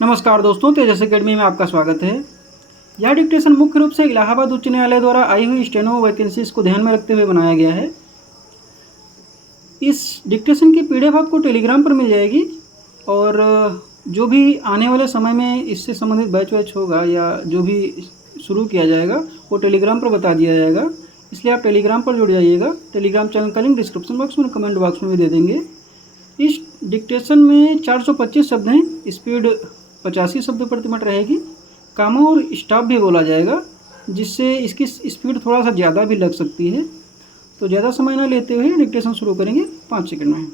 नमस्कार दोस्तों, तेजस एकेडमी में आपका स्वागत है। यह डिक्टेशन मुख्य रूप से इलाहाबाद उच्च न्यायालय द्वारा आई हुई स्टेनो वैकेंसीज को ध्यान में रखते हुए बनाया गया है। इस डिक्टेशन की पीडीएफ आपको टेलीग्राम पर मिल जाएगी और जो भी आने वाले समय में इससे संबंधित बैच होगा या जो भी शुरू किया जाएगा वो टेलीग्राम पर बता दिया जाएगा, इसलिए आप टेलीग्राम पर जुड़ जाइएगा। टेलीग्राम चैनल का लिंक डिस्क्रिप्शन बॉक्स में, कमेंट बॉक्स में भी दे देंगे। इस डिक्टेशन में 425 शब्द हैं, स्पीड 85 शब्द प्रति मिनट रहेगी। कामा और स्टॉप भी बोला जाएगा, जिससे इसकी स्पीड थोड़ा सा ज़्यादा भी लग सकती है। तो ज़्यादा समय ना लेते हुए डिक्टेशन शुरू करेंगे 5 सेकंड में।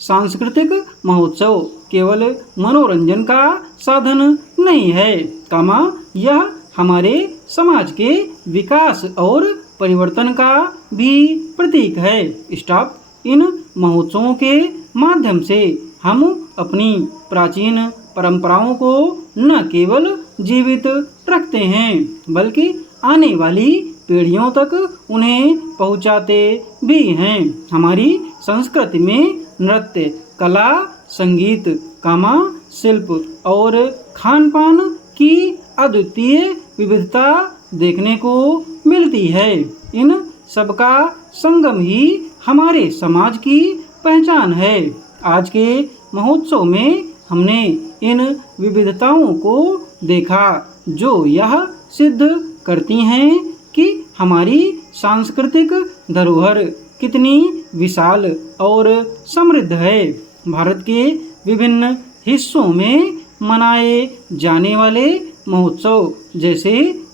सांस्कृतिक महोत्सव केवल मनोरंजन का साधन नहीं है, कामा यह हमारे समाज के विकास और परिवर्तन का भी प्रतीक है। स्टॉप। इन महोत्सवों के माध्यम से हम अपनी प्राचीन परंपराओं को न केवल जीवित रखते हैं बल्कि आने वाली पीढ़ियों तक उन्हें पहुंचाते भी हैं। हमारी संस्कृति में नृत्य, कला, संगीत, कामा, शिल्प और खान पान की अद्वितीय विविधता देखने को मिलती है। इन सबका संगम ही हमारे समाज की पहचान है। आज के महोत्सव में हमने इन विविधताओं को देखा, जो यह सिद्ध करती हैं कि हमारी सांस्कृतिक धरोहर कितनी विशाल और समृद्ध है। भारत के विभिन्न हिस्सों में मनाए जाने वाले महोत्सव जैसे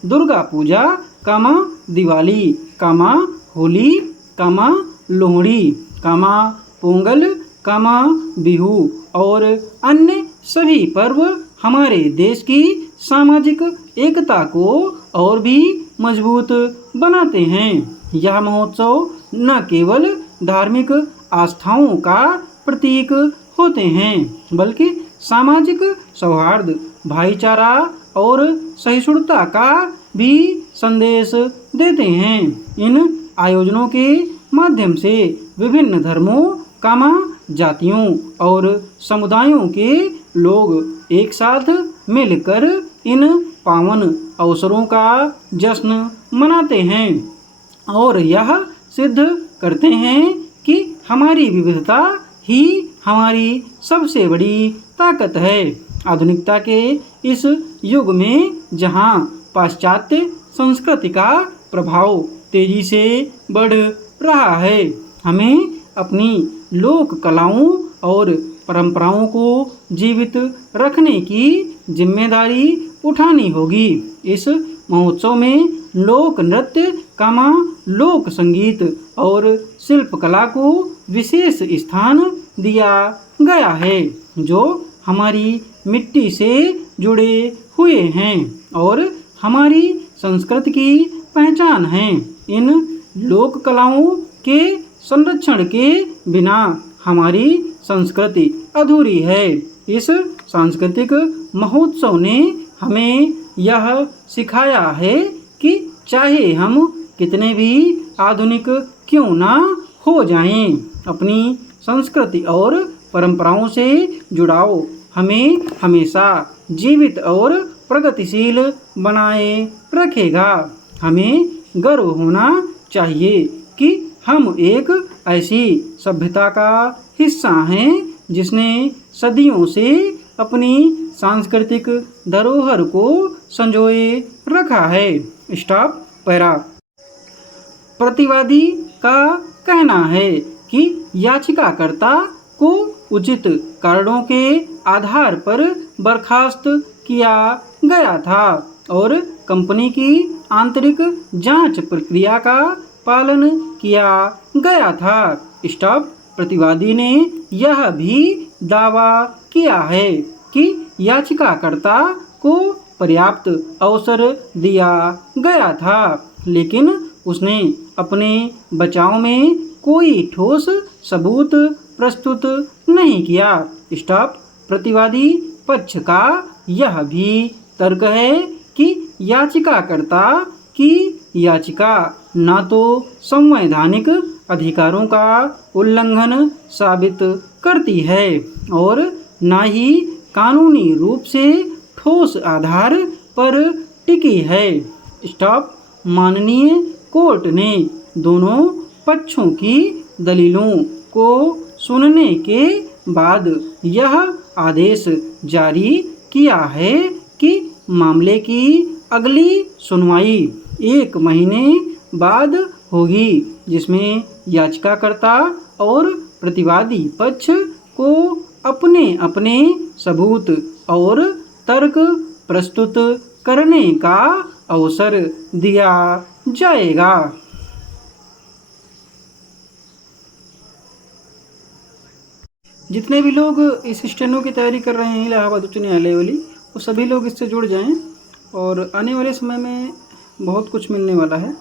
दुर्गा पूजा, कामा दिवाली, कामा होली, कामा लोहड़ी, कामा पोंगल, कामा बिहू और अन्य सभी पर्व हमारे देश की सामाजिक एकता को और भी मजबूत बनाते हैं। यह महोत्सव न केवल धार्मिक आस्थाओं का प्रतीक होते हैं बल्कि सामाजिक सौहार्द, भाईचारा और सहिष्णुता का भी संदेश देते हैं। इन आयोजनों के माध्यम से विभिन्न धर्मों, कामा जातियों और समुदायों के लोग एक साथ मिलकर इन पावन अवसरों का जश्न मनाते हैं और यह सिद्ध करते हैं कि हमारी विविधता ही हमारी सबसे बड़ी ताकत है। आधुनिकता के इस युग में जहां पाश्चात्य संस्कृति का प्रभाव तेजी से बढ़ रहा है, हमें अपनी लोक कलाओं और परंपराओं को जीवित रखने की जिम्मेदारी उठानी होगी। इस महोत्सव में लोक नृत्य, कामा लोक संगीत और शिल्पकला को विशेष स्थान दिया गया है, जो हमारी मिट्टी से जुड़े हुए हैं और हमारी संस्कृति की पहचान हैं। इन लोक कलाओं के संरक्षण के बिना हमारी संस्कृति अधूरी है। इस सांस्कृतिक महोत्सव ने हमें यह सिखाया है कि चाहे हम कितने भी आधुनिक क्यों ना हो जाएं, अपनी संस्कृति और परंपराओं से जुड़ाव हमें हमेशा जीवित और प्रगतिशील बनाए रखेगा। हमें गर्व होना चाहिए कि हम एक ऐसी सभ्यता का हिस्सा हैं जिसने सदियों से अपनी सांस्कृतिक धरोहर को संजोए रखा है। स्टॉप। पैरा। प्रतिवादी का कहना है कि याचिकाकर्ता को उचित कारणों के आधार पर बर्खास्त किया गया था और कंपनी की आंतरिक जांच प्रक्रिया का पालन किया गया था। स्टॉप। प्रतिवादी ने यह भी दावा किया है कि याचिकाकर्ता को पर्याप्त अवसर दिया गया था, लेकिन उसने अपने बचाव में कोई ठोस सबूत प्रस्तुत नहीं किया। स्टॉप। प्रतिवादी पक्ष का यह भी तर्क है कि याचिकाकर्ता की याचिका न तो संवैधानिक अधिकारों का उल्लंघन साबित करती है और ना ही कानूनी रूप से ठोस आधार पर टिकी है। स्टॉप। माननीय कोर्ट ने दोनों पक्षों की दलीलों को सुनने के बाद यह आदेश जारी किया है कि मामले की अगली सुनवाई 1 महीने बाद होगी, जिसमें याचिकाकर्ता और प्रतिवादी पक्ष को अपने अपने सबूत और तर्क प्रस्तुत करने का अवसर दिया जाएगा। जितने भी लोग इस स्टेनो की तैयारी कर रहे हैं इलाहाबाद उच्च न्यायालय वाली, वो सभी लोग इससे जुड़ जाएं और आने वाले समय में बहुत कुछ मिलने वाला है।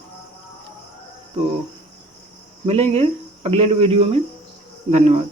तो मिलेंगे अगले वीडियो में। धन्यवाद।